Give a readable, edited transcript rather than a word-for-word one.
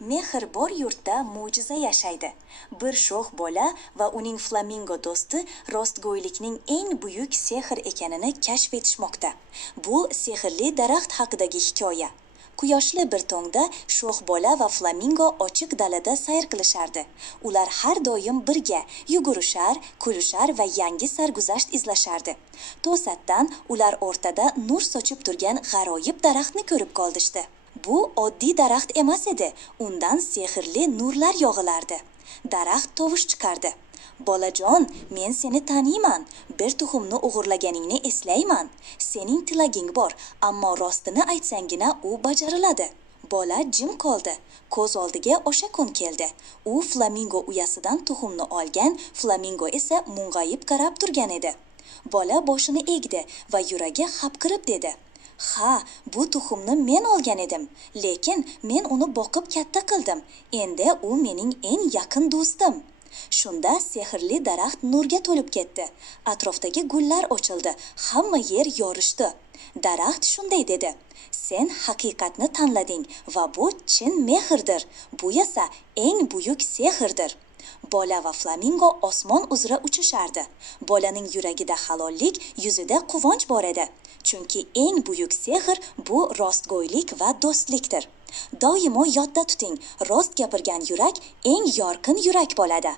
Mehr bor yurtda mo'jiza yashaydi. Bir sho'x bola va uning flamingo do'sti rostgo'ylikning eng buyuk sehr ekanini kashf etishmoqda. Bu sehrli daraxt haqidagi hikoya. Quyoshli bir tongda sho'x bola va flamingo ochiq dalada sayr qilishardi. Ular har doim birga yugurishar, kulishar va yangi sarguzasht izlashardi. To'satdan ular o'rtada nur sochib turgan g'aroyib daraxtni ko'rib qoldishdi. Bu oddiy daraxt emas edi, undan sehrli nurlar yog'ilardi. Daraxt tovush chiqardi. Bolajon, men seni taniyman. Bir tuxumni o'g'irlaganingni eslayman. Sening tilaging bor, ammo rostini aytsangina u bajariladi. Bola jim qoldi. Ko'z oldiga o'sha kun keldi. U flamingo uyasidan tuxumni olgan, flamingo esa mung'ayib qarab turgan edi. Bola boshini egdi va yuragi hapqirib dedi: "Ha, bu tuxumni men olgan edim, lekin men uni boqib katta qildim. Endi u mening eng yaqin do'stim." Shunda sehrli daraxt nurga to'lib ketdi. Atrofdagi gullar ochildi, hamma yer yorishdi. Daraxt shunday dedi: "Sen haqiqatni tanlading va bu chin mehrdir. Bu esa eng buyuk sehrdir." Bola va flamingo osmon uzra uchishardi. Bolaning yuragida halollik, yuzida quvonch bor edi. Chunki eng buyuk sehr bu rostgo'ylik va do'stlikdir. Doimo yodda tuting, rost gapirgan yurak eng yorqin yurak bo'ladi.